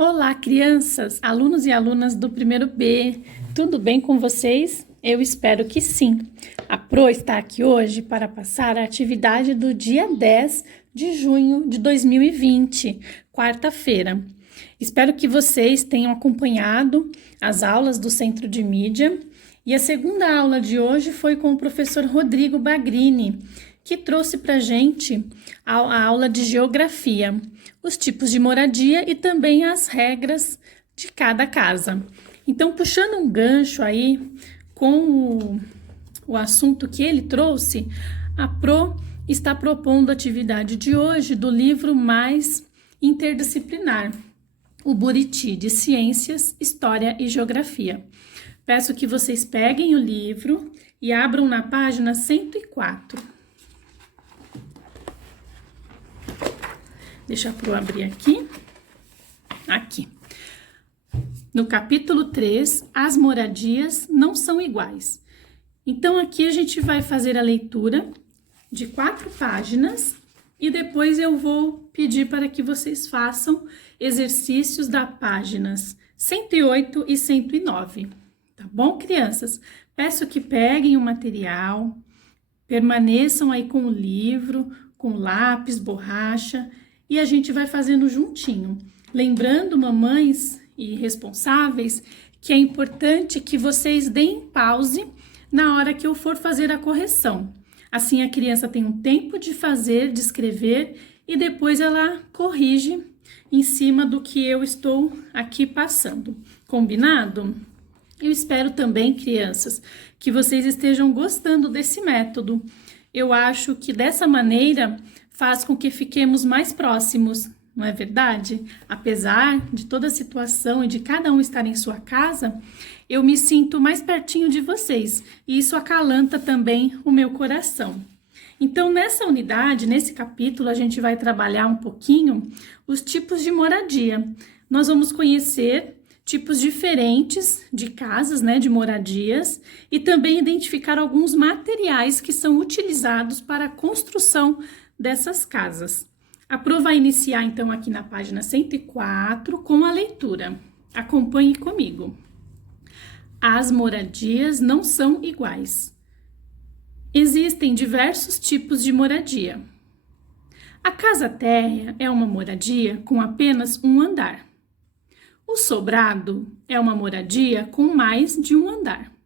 Olá, crianças, alunos e alunas do primeiro B, tudo bem com vocês? Eu espero que sim. A Pro está aqui hoje para passar a atividade do dia 10 de junho de 2020, quarta-feira. Espero que vocês tenham acompanhado as aulas do Centro de Mídia e a segunda aula de hoje foi com o professor Rodrigo Bagrini, que trouxe para a gente a aula de geografia, os tipos de moradia e também as regras de cada casa. Então, puxando um gancho aí com o assunto que ele trouxe, a Pro está propondo a atividade de hoje do livro mais interdisciplinar, o Buriti, de Ciências, História e Geografia. Peço que vocês peguem o livro e abram na página 104. Deixa eu abrir aqui. Aqui. No capítulo 3, as moradias não são iguais. Então, aqui a gente vai fazer a leitura de 4 páginas e depois eu vou pedir para que vocês façam exercícios das páginas 108 e 109. Tá bom, crianças? Peço que peguem o material, permaneçam aí com o livro, com lápis, borracha, e a gente vai fazendo juntinho. Lembrando, mamães e responsáveis, que é importante que vocês deem pause na hora que eu for fazer a correção. Assim a criança tem um tempo de fazer, de escrever, e depois ela corrige em cima do que eu estou aqui passando. Combinado? Eu espero também, crianças, que vocês estejam gostando desse método. Eu acho que dessa maneira faz com que fiquemos mais próximos, não é verdade? Apesar de toda a situação e de cada um estar em sua casa, eu me sinto mais pertinho de vocês e isso acalanta também o meu coração. Então, nessa unidade, nesse capítulo, a gente vai trabalhar um pouquinho os tipos de moradia. Nós vamos conhecer tipos diferentes de casas, né, de moradias, e também identificar alguns materiais que são utilizados para a construção dessas casas. A Pro vai iniciar então aqui na página 104 com a leitura. Acompanhe comigo. As moradias não são iguais. Existem diversos tipos de moradia. A casa térrea é uma moradia com apenas um andar. O sobrado é uma moradia com mais de um andar.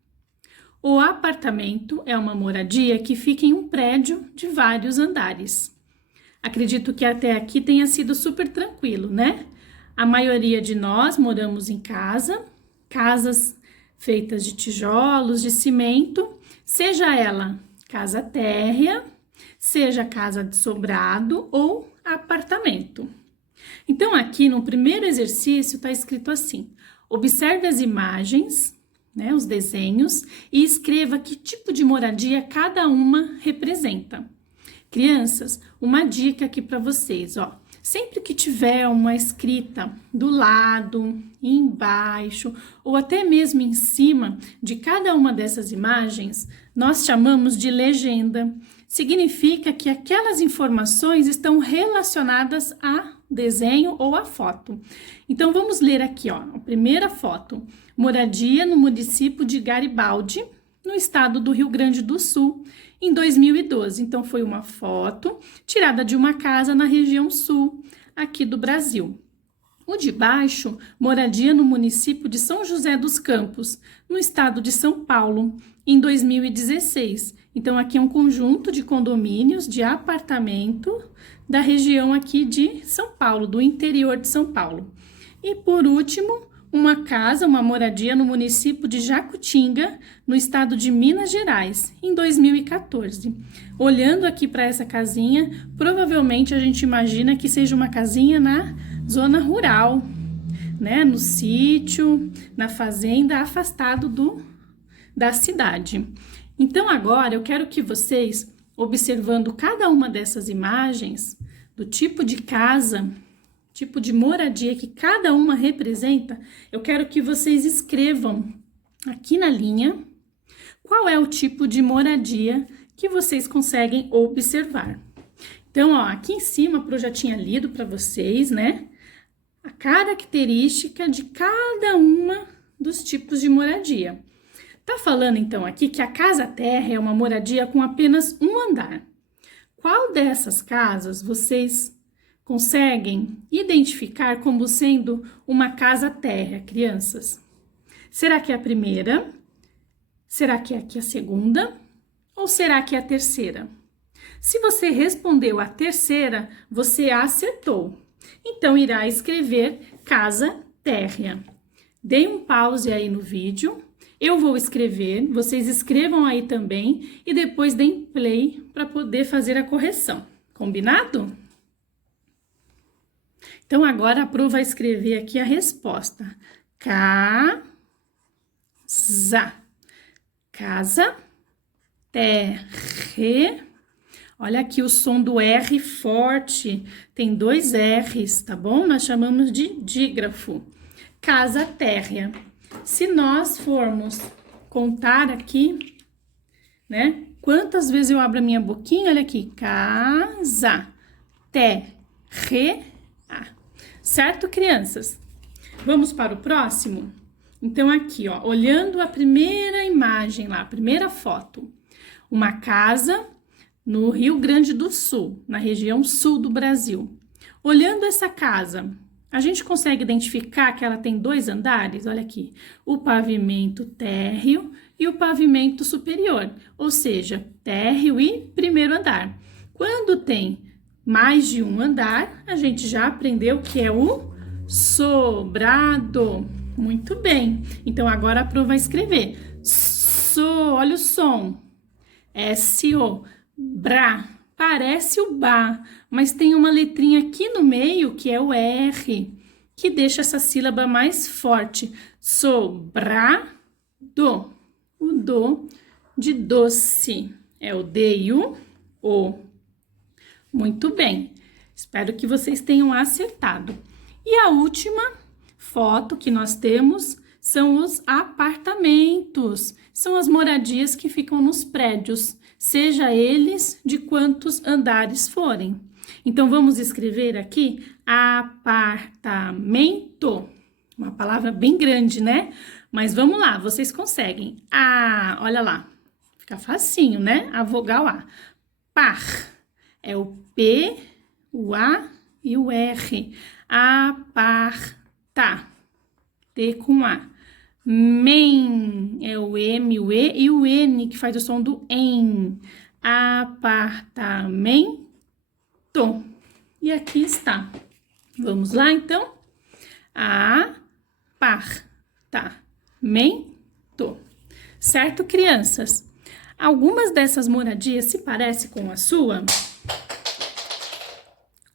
O apartamento é uma moradia que fica em um prédio de vários andares. Acredito que até aqui tenha sido super tranquilo, né? A maioria de nós moramos em casas feitas de tijolos, de cimento, seja ela casa térrea, seja casa de sobrado ou apartamento. Então, aqui no primeiro exercício está escrito assim: observe as imagens, né, os desenhos, e escreva que tipo de moradia cada uma representa. Crianças, uma dica aqui para vocês, ó. Sempre que tiver uma escrita do lado, embaixo ou até mesmo em cima de cada uma dessas imagens, nós chamamos de legenda. Significa que aquelas informações estão relacionadas a desenho ou a foto. Então, vamos ler aqui, ó, a primeira foto. Moradia no município de Garibaldi, no estado do Rio Grande do Sul, em 2012. Então, foi uma foto tirada de uma casa na região sul, aqui do Brasil. O de baixo, moradia no município de São José dos Campos, no estado de São Paulo, em 2016. Então, aqui é um conjunto de condomínios de apartamento da região aqui de São Paulo, do interior de São Paulo. E, por último, uma moradia no município de Jacutinga, no estado de Minas Gerais, em 2014. Olhando aqui para essa casinha, provavelmente a gente imagina que seja uma casinha na zona rural, né? No sítio, na fazenda, afastado da cidade. Então, agora eu quero que vocês, observando cada uma dessas imagens, do tipo de casa, tipo de moradia que cada uma representa, eu quero que vocês escrevam aqui na linha qual é o tipo de moradia que vocês conseguem observar. Então, ó, aqui em cima, eu já tinha lido para vocês, né? a característica de cada uma dos tipos de moradia. Tá falando então aqui que a casa térrea é uma moradia com apenas um andar. Qual dessas casas vocês conseguem identificar como sendo uma casa térrea, crianças? Será que é a primeira? Será que é aqui a segunda? Ou será que é a terceira? Se você respondeu a terceira, você acertou. Então, irá escrever casa térrea. Dê um pause aí no vídeo. Eu vou escrever, vocês escrevam aí também e depois deem play para poder fazer a correção. Combinado? Então, agora a Pro vai escrever aqui a resposta. Casa. Casa. Terre. Olha aqui o som do R forte. Tem 2 R's, tá bom? Nós chamamos de dígrafo. Casa térrea. Se nós formos contar aqui, né? Quantas vezes eu abro a minha boquinha? Olha aqui. Casa. Terre. Certo, crianças? Vamos para o próximo? Então, aqui, ó, olhando a primeira imagem lá, a primeira foto. Uma casa no Rio Grande do Sul, na região sul do Brasil. Olhando essa casa, a gente consegue identificar que ela tem 2 andares? Olha aqui, o pavimento térreo e o pavimento superior, ou seja, térreo e primeiro andar. Quando tem mais de um andar, a gente já aprendeu que é o sobrado. Muito bem. Então, agora a Pro vai escrever. Olha o som. S-O. Bra. Parece o Bá, mas tem uma letrinha aqui no meio, que é o R, que deixa essa sílaba mais forte. Sobrado. O do de doce. É o D e o O. Muito bem. Espero que vocês tenham acertado. E a última foto que nós temos são os apartamentos. São as moradias que ficam nos prédios, seja eles de quantos andares forem. Então, vamos escrever aqui apartamento. Uma palavra bem grande, né? Mas vamos lá, vocês conseguem. Olha lá. Fica facinho, né? A vogal A. Par. É o P, o A e o R. Aparta. T com A. Men. É o M, o E e o N, que faz o som do EN. Apartamento. E aqui está. Vamos lá, então? Apartamento. Certo, crianças? Algumas dessas moradias se parecem com a sua?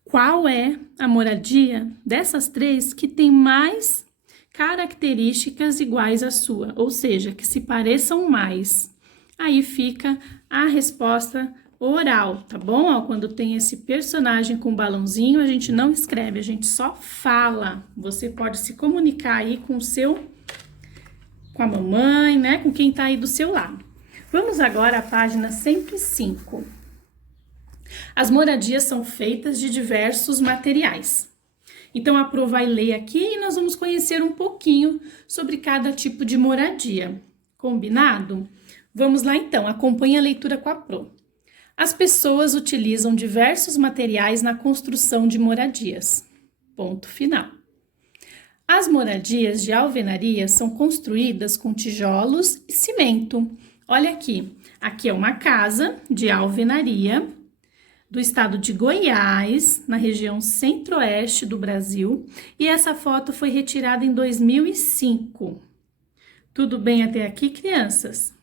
Qual é a moradia dessas 3 que tem mais características iguais à sua? Ou seja, que se pareçam mais. Aí fica a resposta oral, tá bom? Ó, quando tem esse personagem com balãozinho, a gente não escreve, a gente só fala. Você pode se comunicar aí com a mamãe, né? Com quem tá aí do seu lado. Vamos agora à página 105. As moradias são feitas de diversos materiais. Então, a Pro vai ler aqui e nós vamos conhecer um pouquinho sobre cada tipo de moradia. Combinado? Vamos lá, então. Acompanhe a leitura com a Pro. As pessoas utilizam diversos materiais na construção de moradias. Ponto final. As moradias de alvenaria são construídas com tijolos e cimento. Olha aqui. Aqui é uma casa de alvenaria do estado de Goiás, na região centro-oeste do Brasil, e essa foto foi retirada em 2005. Tudo bem até aqui, crianças?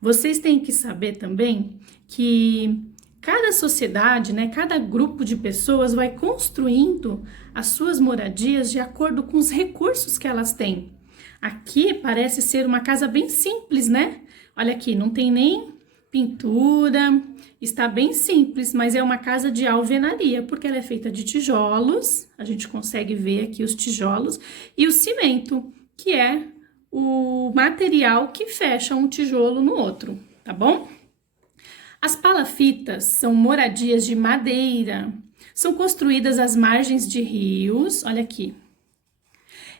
Vocês têm que saber também que cada sociedade, né, cada grupo de pessoas vai construindo as suas moradias de acordo com os recursos que elas têm. Aqui parece ser uma casa bem simples, né? Olha aqui, não tem nem pintura, está bem simples, mas é uma casa de alvenaria, porque ela é feita de tijolos, a gente consegue ver aqui os tijolos, e o cimento, que é o material que fecha um tijolo no outro, tá bom? As palafitas são moradias de madeira, São construídas às margens de rios, olha aqui.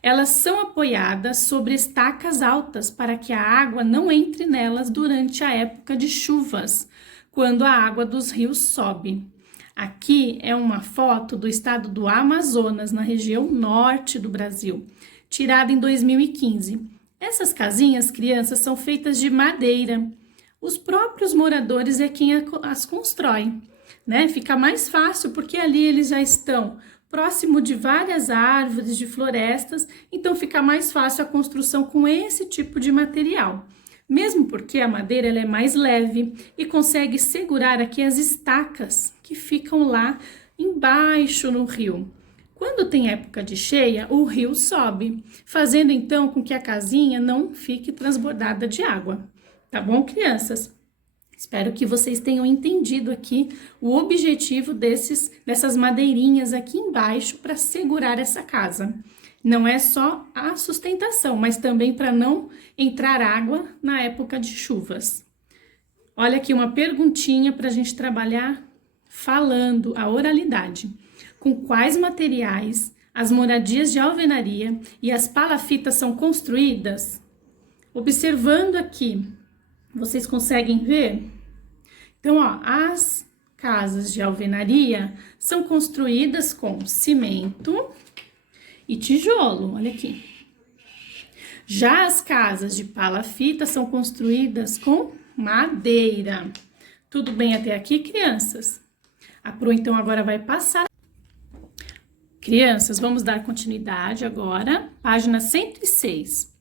Elas são apoiadas sobre estacas altas para que a água não entre nelas durante a época de chuvas, quando a água dos rios sobe. Aqui é uma foto do estado do Amazonas, na região norte do Brasil, tirada em 2015. Essas casinhas, crianças, são feitas de madeira. Os próprios moradores é quem as constrói, né? Fica mais fácil porque ali eles já estão próximo de várias árvores, de florestas, então fica mais fácil a construção com esse tipo de material. Mesmo porque a madeira ela é mais leve e consegue segurar aqui as estacas que ficam lá embaixo no rio. Quando tem época de cheia, o rio sobe, fazendo então com que a casinha não fique transbordada de água. Tá bom, crianças? Espero que vocês tenham entendido aqui o objetivo dessas madeirinhas aqui embaixo para segurar essa casa. Não é só a sustentação, mas também para não entrar água na época de chuvas. Olha aqui uma perguntinha para a gente trabalhar falando a oralidade. Com quais materiais as moradias de alvenaria e as palafitas são construídas? Observando aqui, vocês conseguem ver? Então, ó, as casas de alvenaria são construídas com cimento e tijolo, olha aqui. Já as casas de palafita são construídas com madeira. Tudo bem até aqui, crianças? A Pro, então, agora vai passar. Crianças, vamos dar continuidade agora, página 106.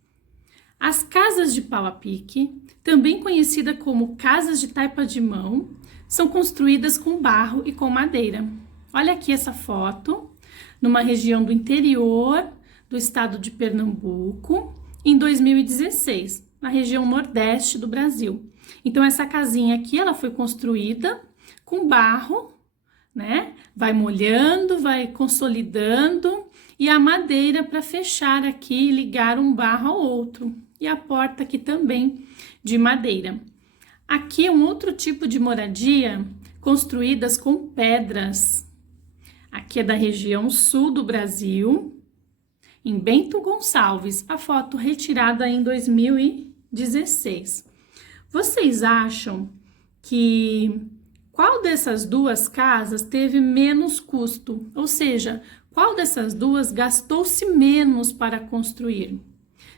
As casas de pau a pique, também conhecida como casas de taipa de mão, são construídas com barro e com madeira. Olha aqui essa foto, numa região do interior do estado de Pernambuco, em 2016, na região nordeste do Brasil. Então, essa casinha aqui, ela foi construída com barro, né? Vai molhando, vai consolidando, e a madeira para fechar aqui e ligar um barro ao outro. E a porta aqui também de madeira. Aqui é um outro tipo de moradia construídas com pedras. Aqui é da região sul do Brasil, em Bento Gonçalves, a foto retirada em 2016. Vocês acham que qual dessas duas casas teve menos custo? Ou seja, qual dessas duas gastou-se menos para construir?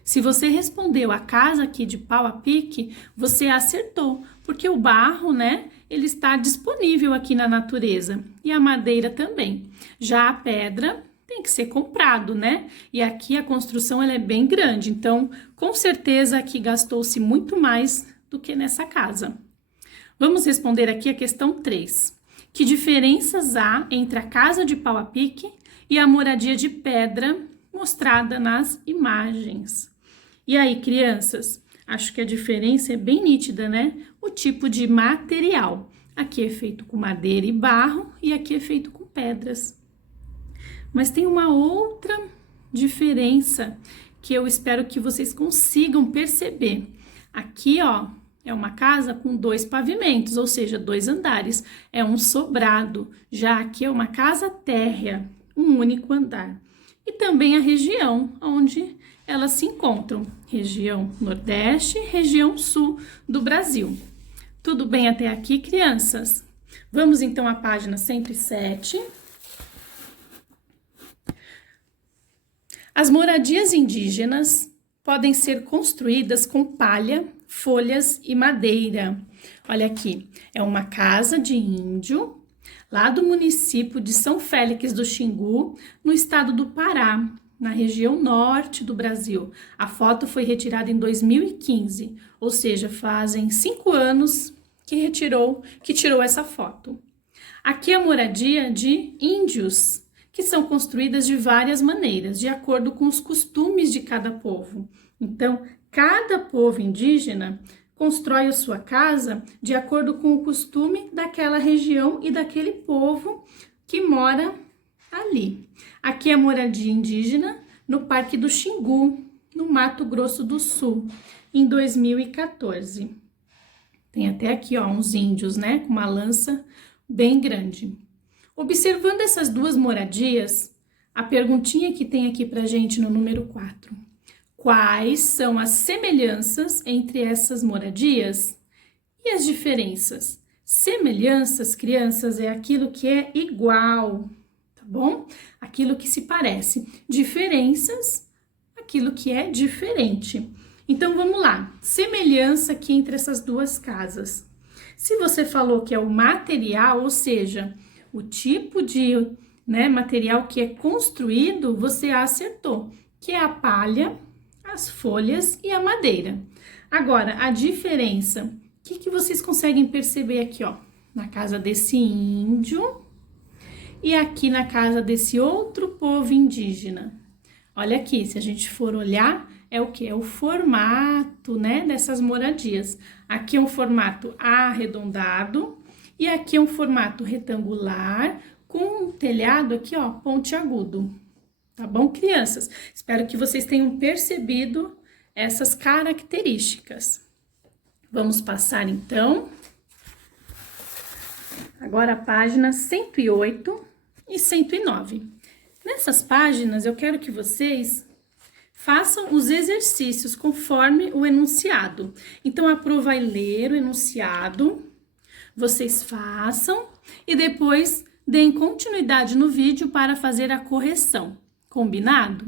Se você respondeu a casa aqui de pau a pique, você acertou, porque o barro, né, ele está disponível aqui na natureza e a madeira também. Já a pedra tem que ser comprado, né? E aqui a construção ela é bem grande, então com certeza aqui gastou-se muito mais do que nessa casa. Vamos responder aqui a questão 3. Que diferenças há entre a casa de pau a pique e a moradia de pedra mostrada nas imagens? E aí, crianças, acho que a diferença é bem nítida, né? O tipo de material. Aqui é feito com madeira e barro e aqui é feito com pedras. Mas tem uma outra diferença que eu espero que vocês consigam perceber. Aqui, ó, é uma casa com 2 pavimentos, ou seja, 2 andares. É um sobrado. Já aqui é uma casa térrea, um único andar. E também a região onde elas se encontram, região Nordeste e região Sul do Brasil. Tudo bem até aqui, crianças? Vamos então à página 107. As moradias indígenas podem ser construídas com palha, folhas e madeira. Olha aqui, é uma casa de índio, lá do município de São Félix do Xingu, no estado do Pará, na região norte do Brasil. A foto foi retirada em 2015, ou seja, fazem 5 anos que tirou essa foto. Aqui é a moradia de índios, que são construídas de várias maneiras, de acordo com os costumes de cada povo. Então, cada povo indígena constrói a sua casa de acordo com o costume daquela região e daquele povo que mora ali. Aqui é a moradia indígena no Parque do Xingu, no Mato Grosso do Sul, em 2014. Tem até aqui, ó, uns índios, né, com uma lança bem grande. Observando essas duas moradias, a perguntinha que tem aqui pra gente no número 4. Quais são as semelhanças entre essas moradias e as diferenças? Semelhanças, crianças, é aquilo que é igual, tá bom? Aquilo que se parece. Diferenças, aquilo que é diferente. Então, vamos lá. Semelhança aqui entre essas duas casas. Se você falou que é o material, ou seja, o tipo de material que é construído, você acertou, que é a palha, as folhas e a madeira. Agora, a diferença, o que vocês conseguem perceber aqui, ó? Na casa desse índio e aqui na casa desse outro povo indígena. Olha aqui, se a gente for olhar, é o que? É o formato, dessas moradias. Aqui é um formato arredondado e aqui é um formato retangular com um telhado aqui, ó, pontiagudo. Tá bom, crianças? Espero que vocês tenham percebido essas características. Vamos passar, então, agora a página 108 e 109. Nessas páginas, eu quero que vocês façam os exercícios conforme o enunciado. Então, a Pro vai ler o enunciado, vocês façam e depois deem continuidade no vídeo para fazer a correção. Combinado?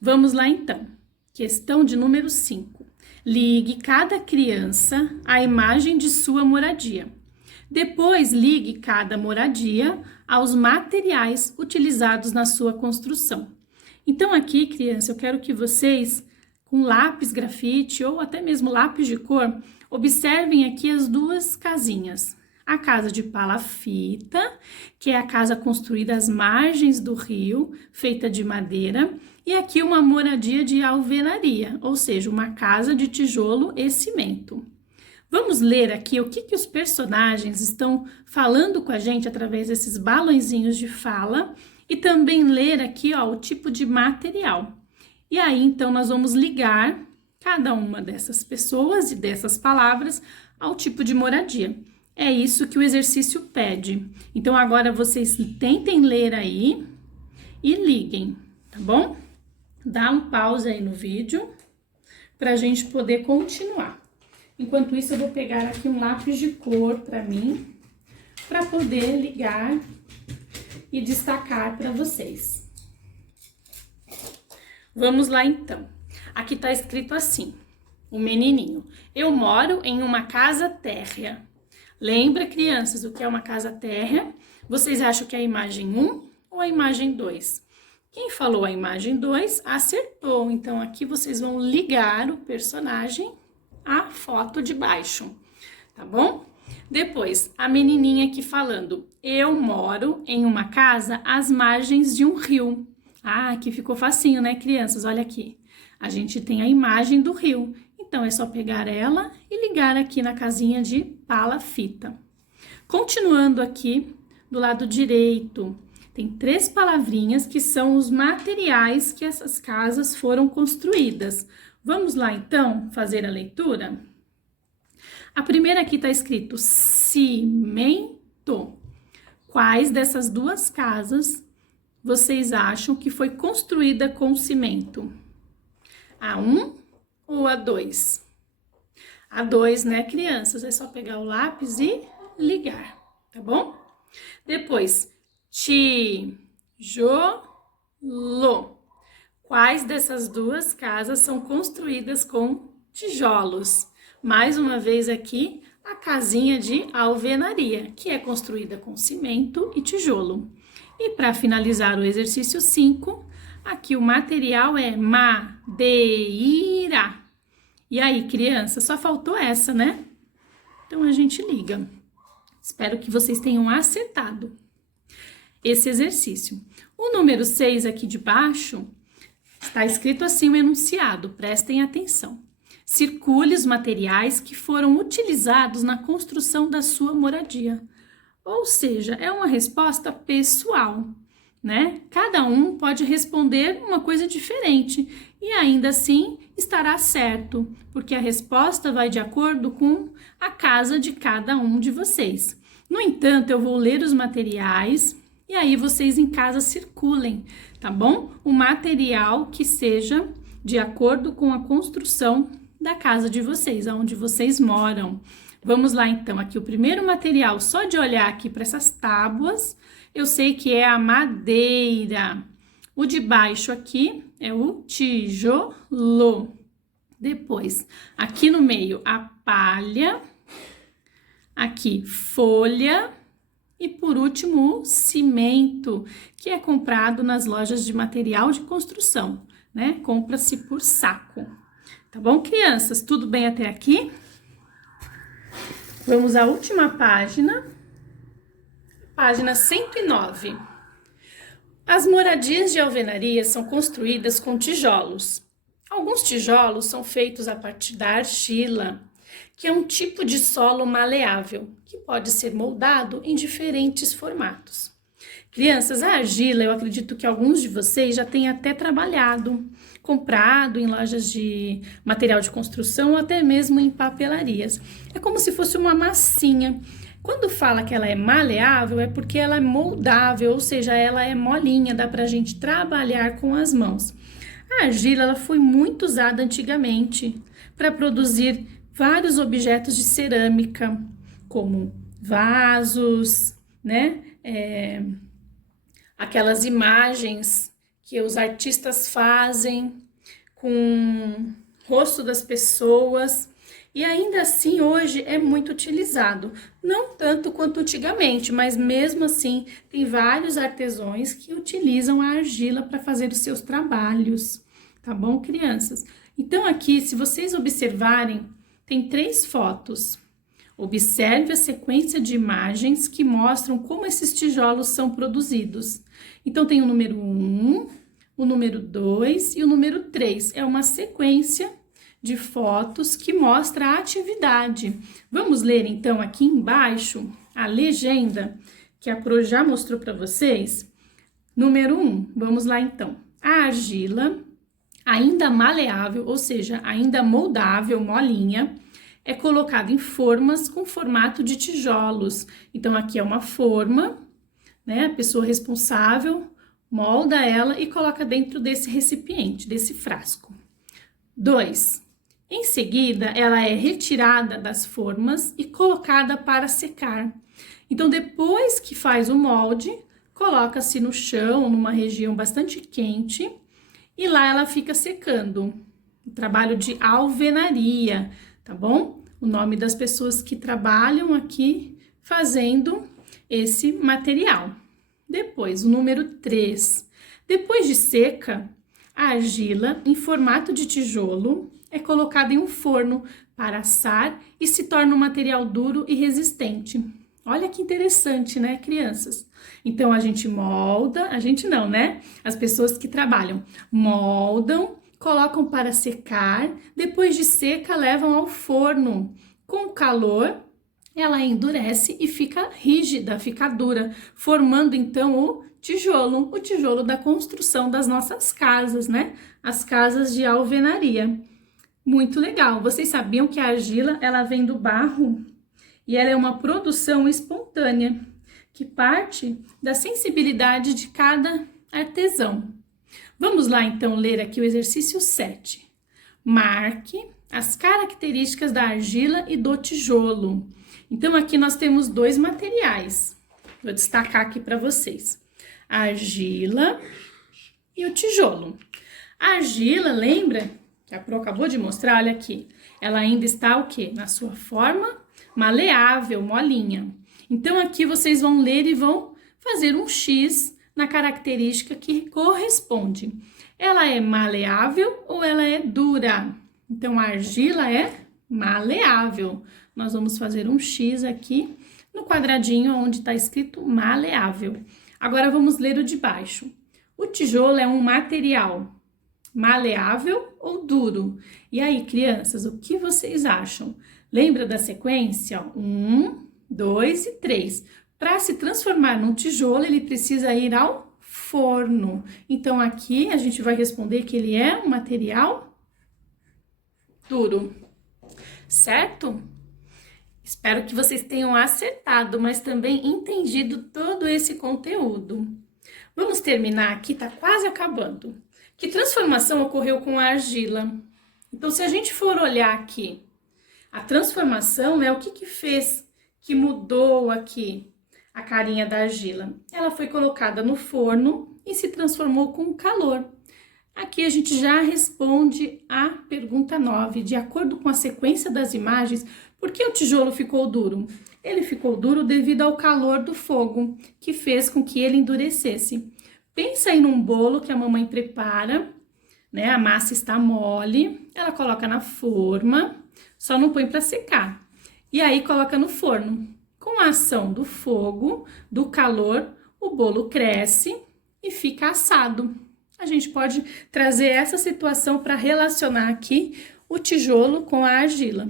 Vamos lá, então. Questão de número 5. Ligue cada criança à imagem de sua moradia. Depois, ligue cada moradia aos materiais utilizados na sua construção. Então, aqui, criança, eu quero que vocês, com lápis grafite ou até mesmo lápis de cor, observem aqui as duas casinhas. A casa de palafita, que é a casa construída às margens do rio, feita de madeira, e aqui uma moradia de alvenaria, ou seja, uma casa de tijolo e cimento. Vamos ler aqui o que os personagens estão falando com a gente através desses balõezinhos de fala e também ler aqui, ó, o tipo de material. E aí, então, nós vamos ligar cada uma dessas pessoas e dessas palavras ao tipo de moradia. É isso que o exercício pede. Então, agora vocês tentem ler aí e liguem, tá bom? Dá um pause aí no vídeo para a gente poder continuar. Enquanto isso, eu vou pegar aqui um lápis de cor para mim, para poder ligar e destacar para vocês. Vamos lá, então. Aqui tá escrito assim, o menininho. Eu moro em uma casa térrea. Lembra, crianças, o que é uma casa térrea? Vocês acham que é a imagem 1 ou a imagem 2? Quem falou a imagem 2 acertou. Então, aqui vocês vão ligar o personagem à foto de baixo, tá bom? Depois, a menininha aqui falando, eu moro em uma casa às margens de um rio. Ah, aqui ficou facinho, né, crianças? Olha aqui, a gente tem a imagem do rio. Então, é só pegar ela e ligar aqui na casinha de palafita. Continuando aqui, do lado direito, tem 3 palavrinhas que são os materiais que essas casas foram construídas. Vamos lá, então, fazer a leitura? A primeira aqui está escrito cimento. Quais dessas duas casas vocês acham que foi construída com cimento? A 1 ou a 2? A 2, né, crianças? É só pegar o lápis e ligar, tá bom? Depois, tijolo. Quais dessas duas casas são construídas com tijolos? Mais uma vez aqui, a casinha de alvenaria, que é construída com cimento e tijolo. E para finalizar o exercício 5, aqui o material é madeira. E aí, criança, só faltou essa, né? Então, a gente liga. Espero que vocês tenham acertado esse exercício. O número 6 aqui de baixo, está escrito assim o enunciado, prestem atenção. Circule os materiais que foram utilizados na construção da sua moradia. Ou seja, é uma resposta pessoal, né? Cada um pode responder uma coisa diferente e ainda assim estará certo, porque a resposta vai de acordo com a casa de cada um de vocês. No entanto, eu vou ler os materiais e aí vocês em casa circulem, tá bom? O material que seja de acordo com a construção da casa de vocês, aonde vocês moram. Vamos lá então, aqui o primeiro material, só de olhar aqui para essas tábuas, eu sei que é a madeira. O de baixo aqui é o tijolo. Depois, aqui no meio, a palha. Aqui, folha. E por último, o cimento, que é comprado nas lojas de material de construção, né? Compra-se por saco. Tá bom, crianças? Tudo bem até aqui? Vamos à última página. Página 109. As moradias de alvenaria são construídas com tijolos. Alguns tijolos são feitos a partir da argila, que é um tipo de solo maleável, que pode ser moldado em diferentes formatos. Crianças, a argila, eu acredito que alguns de vocês já tenham até trabalhado, comprado em lojas de material de construção ou até mesmo em papelarias. É como se fosse uma massinha. Quando fala que ela é maleável, é porque ela é moldável, ou seja, ela é molinha, dá pra gente trabalhar com as mãos. A argila ela foi muito usada antigamente para produzir vários objetos de cerâmica, como vasos, né? Aquelas imagens que os artistas fazem com o rosto das pessoas. E ainda assim, hoje é muito utilizado. Não tanto quanto antigamente, mas mesmo assim, tem vários artesãos que utilizam a argila para fazer os seus trabalhos. Tá bom, crianças? Então, aqui, se vocês observarem, tem 3 fotos. Observe a sequência de imagens que mostram como esses tijolos são produzidos. Então, tem o número 1, o número 2 e o número 3. É uma sequência de fotos que mostra a atividade. Vamos ler então aqui embaixo a legenda que a Pro já mostrou para vocês. Número 1, vamos lá então. A argila, ainda maleável, ou seja, ainda moldável, molinha, é colocada em formas com formato de tijolos. Então aqui é uma forma, né? A pessoa responsável molda ela e coloca dentro desse recipiente, desse frasco. 2. Em seguida, ela é retirada das formas e colocada para secar. Então, depois que faz o molde, coloca-se no chão, numa região bastante quente, e lá ela fica secando. O trabalho de alvenaria, tá bom? O nome das pessoas que trabalham aqui fazendo esse material. Depois, o número 3. Depois de seca, a argila, em formato de tijolo, é colocada em um forno para assar e se torna um material duro e resistente. Olha que interessante, né, crianças? Então, a gente molda, a gente não, né? As pessoas que trabalham moldam, colocam para secar, depois de seca, levam ao forno. Com o calor, ela endurece e fica rígida, fica dura, formando então o tijolo da construção das nossas casas, né? As casas de alvenaria. Muito legal. Vocês sabiam que a argila, ela vem do barro e ela é uma produção espontânea que parte da sensibilidade de cada artesão. Vamos lá então ler aqui o exercício 7. Marque as características da argila e do tijolo. Então aqui nós temos 2 materiais. Vou destacar aqui para vocês. A argila e o tijolo. A argila, lembra? Que a Pro acabou de mostrar, olha aqui. Ela ainda está o quê? Na sua forma maleável, molinha. Então, aqui vocês vão ler e vão fazer um X na característica que corresponde. Ela é maleável ou ela é dura? Então, a argila é maleável. Nós vamos fazer um X aqui no quadradinho onde está escrito maleável. Agora, vamos ler o de baixo. O tijolo é um material maleável ou duro? E aí, crianças, o que vocês acham? Lembra da sequência? 1, 2 e 3. Para se transformar num tijolo, ele precisa ir ao forno. Então, aqui a gente vai responder que ele é um material duro, certo? Espero que vocês tenham acertado, mas também entendido todo esse conteúdo. Vamos terminar aqui, tá quase acabando. Que transformação ocorreu com a argila? Então, se a gente for olhar aqui, a transformação, né, o que fez, que mudou aqui a carinha da argila? Ela foi colocada no forno e se transformou com calor. Aqui a gente já responde a pergunta 9. De acordo com a sequência das imagens, por que o tijolo ficou duro? Ele ficou duro devido ao calor do fogo, que fez com que ele endurecesse. Pensa aí num bolo que a mamãe prepara, né? A massa está mole, ela coloca na forma, só não põe para secar. E aí coloca no forno. Com a ação do fogo, do calor, o bolo cresce e fica assado. A gente pode trazer essa situação para relacionar aqui o tijolo com a argila.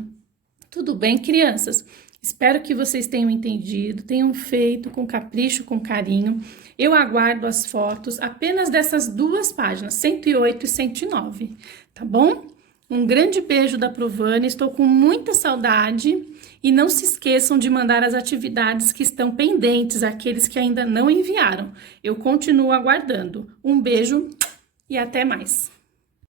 Tudo bem, crianças? Espero que vocês tenham entendido, tenham feito com capricho, com carinho. Eu aguardo as fotos apenas dessas duas páginas, 108 e 109, tá bom? Um grande beijo da Provani, estou com muita saudade e não se esqueçam de mandar as atividades que estão pendentes, aqueles que ainda não enviaram. Eu continuo aguardando. Um beijo e até mais!